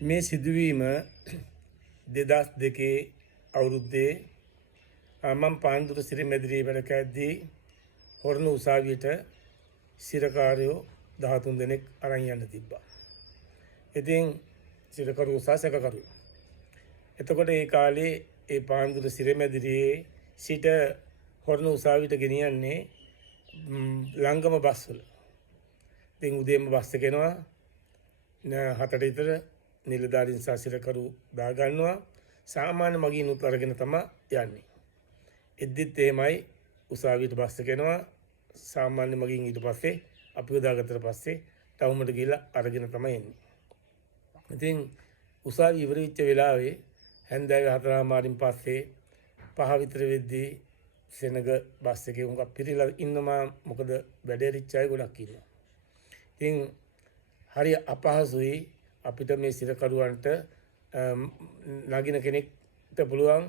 මේ සිදුවීම 2002 අවුරුද්දේ මම පාන්දුර සිරිමැදිරියේ වැඩ කරද්දී හොරණ උසාවියට සිරකාරයෝ 13 දෙනෙක් අරන් යන්න තිබ්බා. ඉතින් සිරකරු උසාසකකරු. එතකොට ඒ කාලේ ඒ පාන්දුර සිරිමැදිරියේ සිට හොරණ උසාවියට ගෙනියන්නේ ළංගම බස් වල. ඉතින් උදේම බස් එක එනවා 7ට විතර නිලධාරීන් සහ සිරකරු දා ගන්නවා. සාමාන්‍ය මගින් උත් අරගෙන තමයි යන්නේ. එද්දිත් එහෙමයි උසාවියට බස් එක එනවා. සාමාන්‍ය මගින් ඊට පස්සේ අපිව දාගත්තට පස්සේ ටවුමට ගිහලා අරගෙන තමයි එන්නේ. ඉතින් උසාවි ඉවර වෙච්ච වෙලාවේ හැන්දෑවේ 4:00 පස්සේ 5 විතර වෙද්දී සෙනග බස් එකේ උඟක් පිරීලා ඉන්නවා. මොකද වැඩේරිච්ච අය ගොඩක් ඉන්නවා. ඉතින් හරි අපහසුයි අපිට මේ සිරකරුවන්ට නගින කෙනෙක්ට පුළුවන්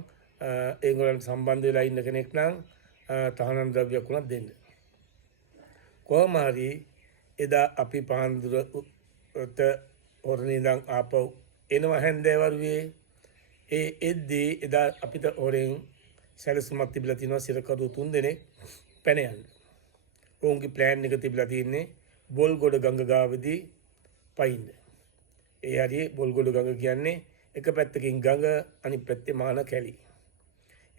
ඒගොල්ලන්ට සම්බන්ධ වෙලා ඉන්න කෙනෙක් නම් තහනම් ද්‍රව්‍යයක් උනත් දෙන්න. කොහොම හරි එදා අපි පාන්දුරට හොරණ ඉඳන් ආපහු එනවා හැන්දෑවරුවේ. ඒ එද්දී එදා අපිට හොරෙන් සැලසුමක් තිබිලා තිනවා සිරකරු 3 දෙනෙක් පැන යන්න. ඔවුන්ගේ ප්ලෑන් එක තිබිලා තියෙන්නේ බොල්ගොඩ ගඟ ගාවදී පයින්න. ඒ හරියේ බොල්ගොඩ ගඟ කියන්නේ එක පැත්තකින් ගඟ අනිත් පැත්තේ මාන කැලි.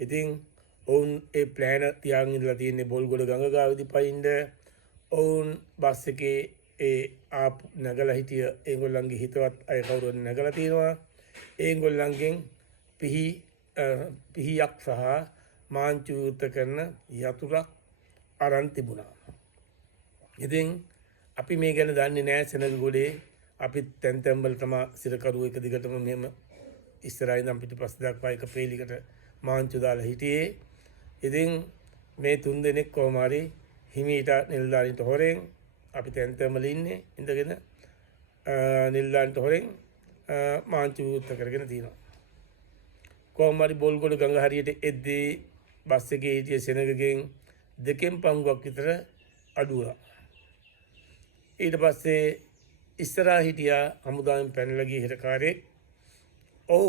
ඉතින් ඔවුන් ඒ ප්ලෑන තියාගෙන ඉඳලා තියෙන්නේ බොල්ගොඩ ගඟ ගාවදී පයින්න. ඔවුන් බස් එකේ ඒ ආපු නැගලා හිටිය ඒගොල්ලන්ගේ හිතවත් අය කවුරුන් නැගලා තියෙනවා. ඒගොල්ලන්ගෙන් පිහියක් සහ මාංචු යුත් කරන යතුරක් අරන් තිබුණා. ඉතින් අපි මේ ගැන දන්නේ නැහැ. සෙනග ගොඩේ අපි තැන් වල තමයි සිරකරුවෝ එක දිගටම මෙහෙම ඉස්සරහින් නම් පිටිපස්ස දක්වා එක පේලිකට මාංචු දාලා හිටියේ. ඉතින් මේ 3 දෙනෙක් කොහොම හරි හිමීට නිලධාරීන්ට හොරෙන් අපි තැන් වල ඉන්නේ ඉඳගෙන නිලධාරීන්ට හොරෙන් මාංචු යුත් කරගෙන තියෙනවා. කොහොම හරි බොල්ගොඩ ගඟ හරියට එද්දී බස් එකේ හිටිය සෙනගගෙන් 2 පංගුවක් විතර අඩු වුණා. ඊට පස්සේ ඉස්සරහා හිටියා හමුදාවෙන් පැනලා ගිය හිරකාරයෙක්. ඔව්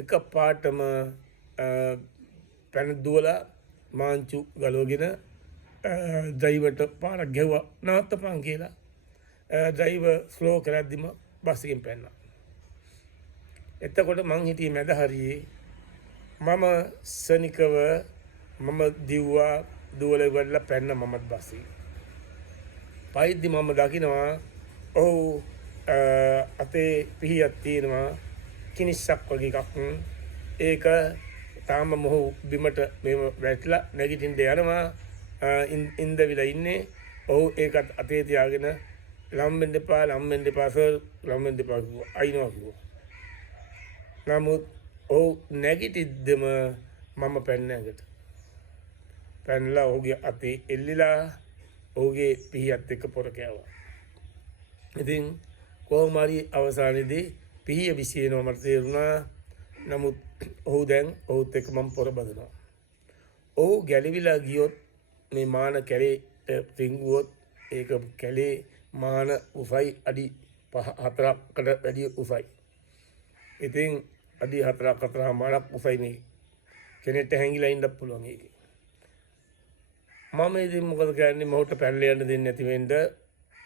එක පාටම පැන දුවලා මාංචු ගලවගෙන ඩ්‍රයිවර්ට පාරක් ගැව්වා නවත්තපන් කියලා. ඩ්‍රයිවර් ස්ලෝ කරද්දිම බස් එකෙන් පැන්නා. එතකොට මං හිටියේ මැද හරියේ. මම සනිකව මම දිව්වා දුවල ඉවරලා පැන්න මමත් බස් එකේ. පයිද්දි මම දකිනවා ඔව් අතේ පිහියක් තියෙනවා කිනිස්සක් වගේ එකක්. ඒක තාම මොහු බිමට මෙහෙම වැටලා නැගිටින්න යනවා. ඉන්දවිලා ඉන්නේ. ඔව් ඒකත් අතේ තියාගෙන ලම්බෙන්න එපා සර් ලම්බෙන්න එපා කිව්වා. අයින්නවා කිව්වා. නමුත් ඔව් නැගිටිද්දම මම පැන්නකට පැනලා ඔහුගේ අතේ එල්ලිලා ඔහුගේ පිහියත් එක්ක පොර කෑවා. ඉතින් කොහොම හරි අවසානයේදී පිහිය විසිනවා මට තේරුණා. නමුත් ඔහුත් එක්ක මම පොර බඳිනවා. ඔහු ගැලවිලා ගියොත් මේ මාන කැලේට රිංගුවොත් ඒක කැලේ මාන උසයි අඩි 4කට වැඩි උසයි. ඉතින් අඩි 4.4 උසයි මේ කෙනෙක්ට හැංගිලා ඉන්න පුළුවන් ඒකේ. මම ඉතින් මොකද කරන්නේ මොහොත පැනලා යන්න දෙන්නේ නැති වෙන්න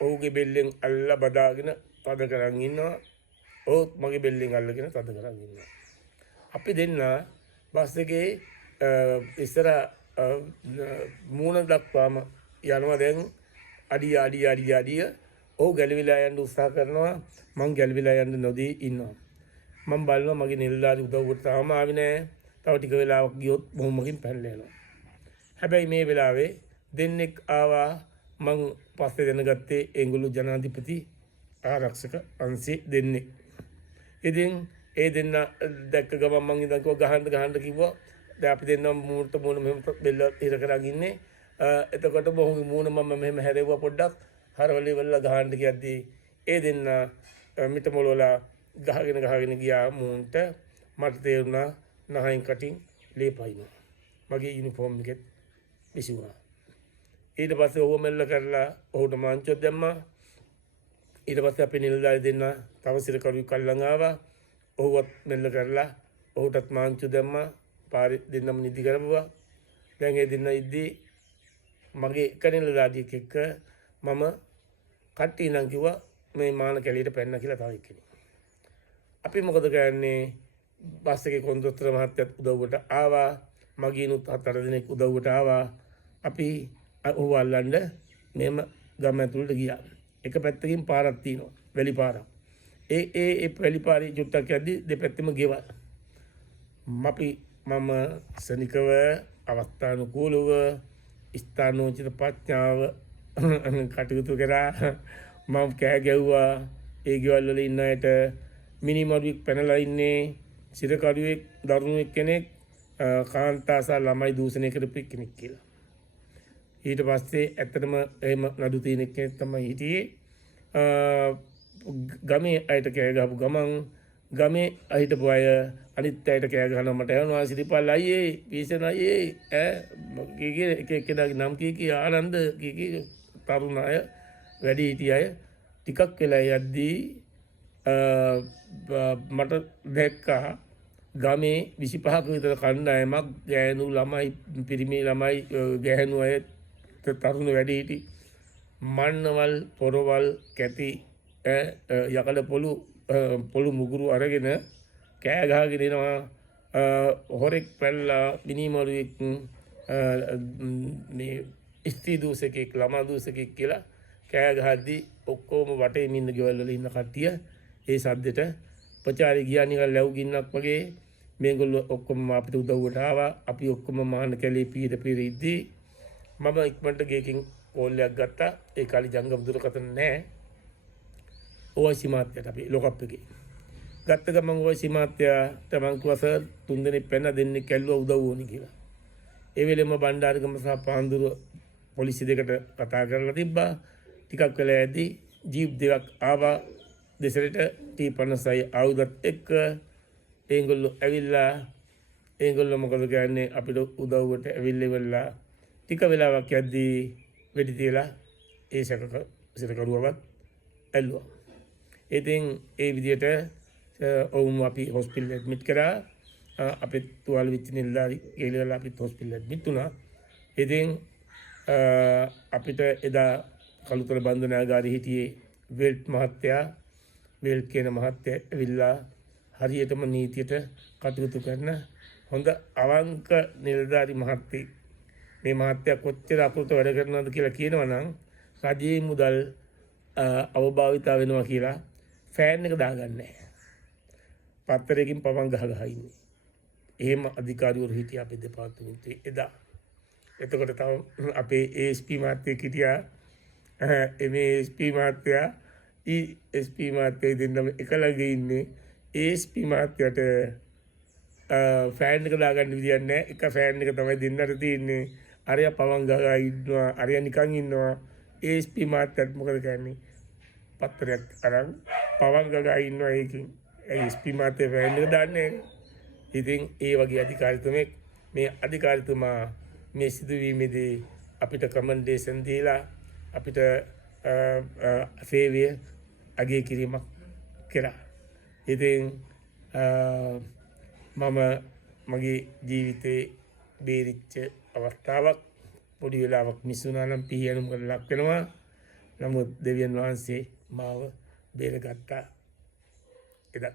ඔහුගේ බෙල්ලෙන් අල්ලා බදාගෙන තද කරන් ඉන්නවා. ඔහුත් මගේ බෙල්ලෙන් අල්ලගෙන තද කරන් ඉන්නවා. අපි දෙන්න බස් එකේ ඉස්සර මූණ දක්වාම යනවා. දැන් අඩිය ඔහු ගැලවිලා යන්න උත්සාහ කරනවා. මං ගැලවිලා යන්න නොදී ඉන්නවා. මම බලනවා මගේ නිලධාරි උදව්වට තාම ආවේ නැහැ. තව ටික වෙලාවක් ගියොත් මොහොමකින් පැනලා යනවා. හැබැයි මේ වෙලාවේ දෙන්නෙක් ආවා. මං පස්සේ දැනගත්තේ ඒගොල්ලෝ ජනාධිපති ආරක්ෂක අංශේ දෙන්නේ. ඉතින් ඒ දෙන්න දැක්ක ගමන් මං ඉඳන් ගහන්න කිව්වා. දැන් අපි දෙන්නම මූණට මූණ මෙහෙම බෙල්ල ඉර කරගෙන ඉන්නේ. එතකොට මොහුගේ මූණ මම මෙහෙම හැරෙව්වා පොඩ්ඩක්. හරවල ඉවරලා ගහන්න කියද්දී ඒ දෙන්න මිට මොලවලා ගහගෙන ගියා මූණට. මට තේරුණා නහයින් කටින් ලේ පයින්නවා. මගේ යුනිෆෝම් එකෙත් විසි වුණා. ඊට පස්සේ ඔහුව මෙල්ල කරලා ඔහුට මාංචුවක් දැම්මා. ඊට පස්සේ අපේ නිලධාරි දෙන්න තව සිරකරුවෙක් අල්ලන් ආවා. ඔහුවත් මෙල්ල කරලා ඔහුටත් මාංචු දැම්මා. පාරේ දෙන්නම නිදි කරපුවා. දැන් ඒ දෙන්න ඉද්දී මගේ එක නිලධාරියෙක් එක්ක මම කට්ටිය නම් කිව්වා මේ මාන කැලියට පැන්න කියලා තව එක්කෙනෙක්. අපි මොකද කරන්නේ? බස් එකේ කොන්දොස්තර මහත්තයත් උදව්වට ආවා. මගිනුත් 7-8 දෙනෙක් උදව්වට ආවා. අපි ඔහු අල්ලන්න මෙහෙම ගම ඇතුළට ගියා. එක පැත්තකින් පාරක් තියෙනවා. වැලි පාරක්. ඒ වැලි පාරේ චුට්ටක් යද්දී දෙපැත්තෙම ගෙවල්. මම සනිකව අවස්ථානුකූලව ස්ථානෝචිත ප්‍රඥාව කටයුතු කරා. මම කෑ ගැව්වා. ඒ ගෙවල් වල ඉන්න අයට මිනිමරුවෙක් පැනලා ඉන්නේ. සිරකරුවෙක් දරුණුවෙක් කෙනෙක් කාන්තා සහ ළමයි දූෂණය කරපු කෙනෙක් කියලා. ඊට පස්සේ ඇත්තටම එහෙම නඩු තියෙන කෙනෙක් තමයි හිටියේ. ගමේ අයට කෑ ගහපු ගමන් ගමේ හිටපු අය අනිත් අයට කෑ ගහනවා. මට එනවා සිරිපල් අයියේ පීසන අයියේ කීකේ එක එක්කෙනාගේ නම් කී ආනන්ද කී තරුණ අය වැඩි හිටිය අය ටිකක් වෙලා යද්දී මට දැක්කා ගමේ 25ක විතර කණ්ඩායමක් ගෑනු ළමයි පිරිමි ළමයි ගැහැණු අය තරුණ වැඩි හිටි මන්නවල් පොරවල් කැටි යකඩ පොළු මුගුරු අරගෙන කෑ ගහගෙන එනවා. හොරෙක් පැල්ලා මිනිමරුවෙක් මේ ස්ත්‍රී දූෂකෙක් ළමා දූෂකෙක් කියලා කෑ ගහද්දී ඔක්කොම වටේ ඉන්න ගෙවල් වල ඉන්න කට්ටිය ඒ සද්දෙට ප්‍රචාරය ගියා නිකන් ලැබු ගින්නක් වගේ. මේගොල්ලෝ ඔක්කොම අපිට උදව්වට ආවා. අපි ඔක්කොම මහාන කැලේ පීර ඉද්දී මම ඉක්මනට ගේකින් කෝල් එකක් ගත්තා. ඒ කාලේ ජංගම දුරකථන නැහැ. OIC මාත්‍යට අපි ලොකප් එකේ ගත්ත ගමන් OIC මාත්‍යාට මං කිව්වා සර් 3 දෙනෙක් පැන දෙන්නෙක් ඇල්ලුවා උදව් ඕනි කියලා. ඒ වෙලෙම බණ්ඩාරගම සහ පාන්දුර පොලිසිය දෙකට කතා කරලා තිබ්බා. ටිකක් වෙලා ඇද්දී ජීප් දෙකක් ආවා. දෙසරට T56 ආයුධත් එක්ක ඒගොල්ලෝ ඇවිල්ලා ඒගොල්ලෝ මොකද කියන්නේ අපිට උදව්වට ඇවිල්ලා ටික වෙලාවක් යද්දී වෙඩි තියලා ඒ සිරකරුවවත් ඇල්ලුවා. ඉතින් ඒ විදිහට ඔවුන් අපි හොස්පිටල් ඇඩ්මිට් කරා. අපේ තුවාල වෙච්ච නිලධාරි ගෙලිවලා අපිත් හොස්පිටල් ඇඩ්මිට් වුණා. ඉතින් අපිට එදා කළුතර බන්ධනාගාරේ හිටියේ වෙල්ට් මහත්තයා වෙල්ට් කියන මහත්තයා ඇවිල්ලා හරියටම නීතියට කටයුතු කරන හොඳ අවංක නිලධාරි මහත්තයෙක්. මේ මහත්තයා කොච්චර අකුරට වැඩ කරනවද කියලා කියනවා නම් රජයේ මුදල් අවභාවිතා වෙනවා කියලා ෆෑන් එක දාගන්නේ නැහැ. පත්තරයකින් පවන් ගහ ඉන්නේ. එහෙම අධිකාරිවරු හිටියා අපේ දෙපාර්තමේන්තුවේ එදා. එතකොට තව අපේ ASP මහත්තයෙක් හිටියා. මේ ASP මහත්තයා ASP මහත්තයා දෙන්නම එකලඟ ඉන්නේ. ASP මහත්තයාට ෆෑන් එක දාගන්න විදියක් නැහැ. එක ෆෑන් එක තමයි දෙන්නට තියෙන්නේ. අරයා පවන් ගහ ඉන්නවා. අරයා නිකන් ඉන්නවා. ASP මහත්තයාත් මොකද කරන්නේ? පත්තරයක් අරන් පවන් ගහ ඉන්නවා ඒකින්. ASP මහත්තයා ෆෑන් එක දාන්නේ. ඉතින් ඒ වගේ අධිකාරිතුමෙක් මේ අධිකාරිතුමා මේ සිදුවීමේදී අපිට කමෙන්ඩේෂන් දීලා අපිට සේවය අගය කිරීමක් කරා. ඉතින් මම මගේ ජීවිතේ බේරිච්ච අවස්ථාවක් පොඩි වෙලාවක් මිස් වුණා නම් පිහියනුමකට ලක් වෙනවා. නමුත් දෙවියන් වහන්සේ මාව බේරගත්තා එදා.